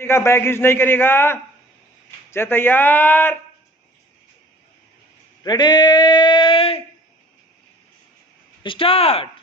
Bag use नहीं करिएगा। चल तैयार, रेडी, स्टार्ट।